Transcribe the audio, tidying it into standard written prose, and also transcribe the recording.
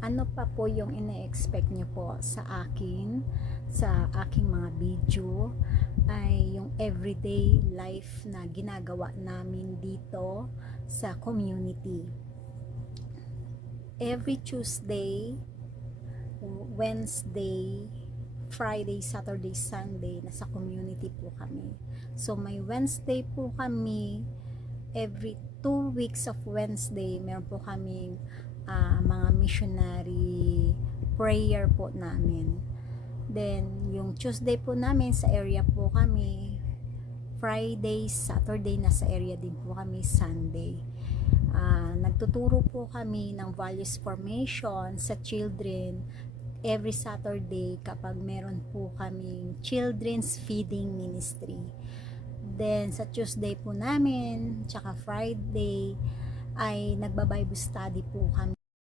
Ano pa po yung ine-expect nyo po sa akin, sa aking mga video, ay yung everyday life na ginagawa namin dito sa community. Every Tuesday, Wednesday, Friday, Saturday, Sunday, nasa community po kami. So may Wednesday po kami, every 2 weeks of Wednesday, meron po kaming mga missionary prayer po namin. Then, yung Tuesday po namin, sa area po kami. Friday, Saturday, nasa area din po kami. Sunday, nagtuturo po kami ng values formation sa children every Saturday kapag meron po kaming children's feeding ministry. Then, sa Tuesday po namin, tsaka Friday, ay nagba-Bible study po kami.